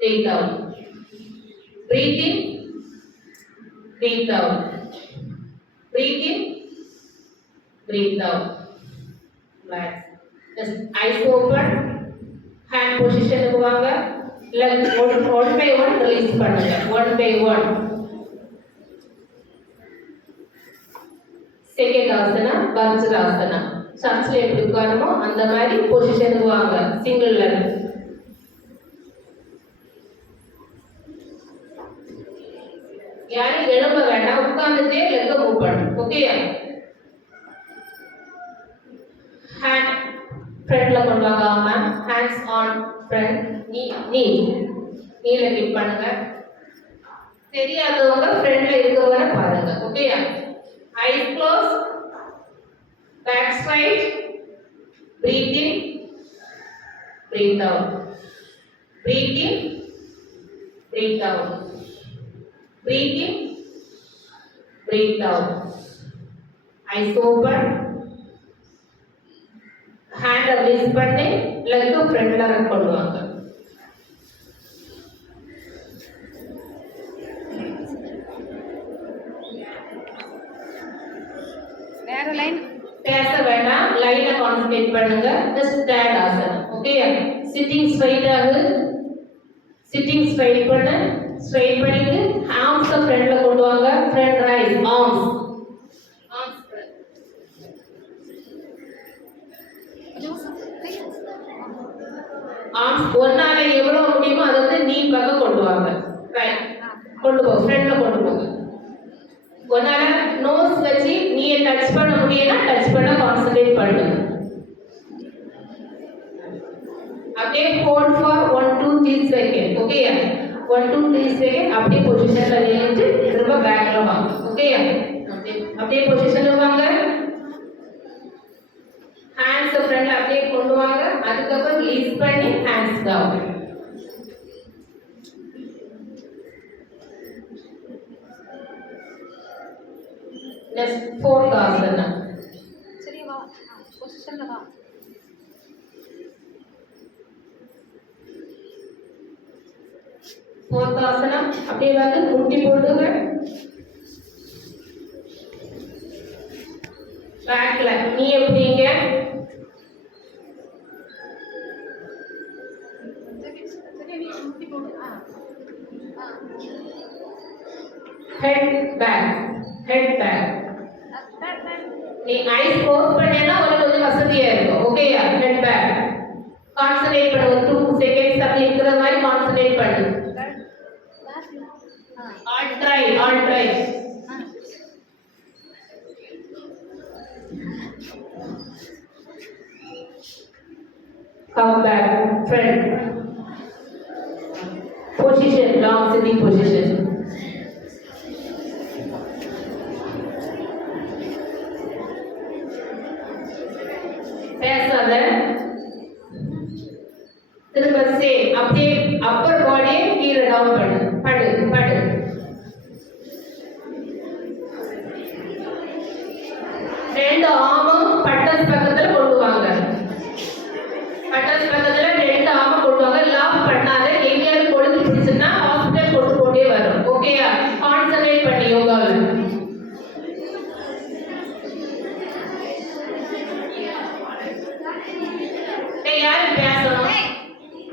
breathe out. Breathe in, breathe out. Breathe in, breathe out. Relax. Just eyes open, hand position வாங்க. leg one by one release பண்ணுங்க. One by one. Second asana, Vajrasana. சர்ச்ல எப்படி உட்காரமோ அந்த மாதிரி பொசிஷனுக்கு வாங்க. Single leg. யாரும் எழும்ப வேண்டாம், உட்கார்ந்துட்டே லெக்க மூவ் பண்ணு. ஓகேயா? ஹேண்ட் ஃப்ரண்ட்ல கொண்டு வாங்க. ஹேண்ட்ஸ் ஆன் ஃப்ரண்ட், நீல கிப் பண்ணுங்க. தெரியாதவங்க ஃப்ரண்ட்ல இருக்கவங்க பாருங்க. ஓகேயா? Eyes close, back straight, breathe in, breathe out. Breathe in, breathe out. Breathe in, breathe out. Eyes open. Hand release பண்ணி leg front ல கொண்டு வாங்க. வேற லைன் பேச வேண்டாம், லைனை கான்சென்ட்ரேட் பண்ணுங்க. just stand asana. ஓகேயா? sitting straight ஆகு. sitting straight பண்ணு. straight பண்ணிட்டு arms ஃப்ரண்ட்ல கொண்டு வாங்க. front rise, arms front. arms ஒன்னால எவ்வளவு முடியுமோ அதை வந்து நீ பக்கம் கொண்டு வாங்க. ரைட் கொண்டு போ, ஃப்ரண்ட்ல கொண்டு போங்க. ஒன்னால நோஸ் வச்சு நீயே டச் பண்ண முடியனா டச் பண்ண கான்சென்ட்ரேட் பண்ணுங்க. அப்படியே ஹோல்ட் ஃபார் 1 2 3 செகண்ட். ஓகேயா? 1 2 3 செகண்ட் அப்படியே பொசிஷன்ல நின்று திரும்ப பேக்ல வாங்க. ஓகேயா? அப்படியே பொசிஷன்ல வாங்க. ஹேண்ட்ஸ் ஃப்ரண்ட்ல அப்படியே கொண்டு வாங்க. அதுக்கப்புறம் ரிலீஸ் பண்ணி hands down. Next fourth asana. சரி வா, பொசிஷன்ல வா. ஃபோர்த் ஆசனா. அப்படியே வந்து முட்டி போடுங்க. பேக்ல நீ எப்படிங்க? Head back, head back. நீ ஐஸ் க்ளோஸ் பண்ணேன்னா உனக்கு கொஞ்சம் வசதியா இருக்கும். ஓகேயா? Head back. கான்சென்ட்ரேட் பண்ணு. ஒரு 2 செகண்ட்ஸ் அப்படி இருக்கிற மாதிரி கான்சென்ட்ரேட் பண்ணு. all try. Come back, front. Position, long sitting position. பேசாத. திரும்ப அப்படியே அப்பர் பாடியை கீழே டவுன் பண்ணு. படு.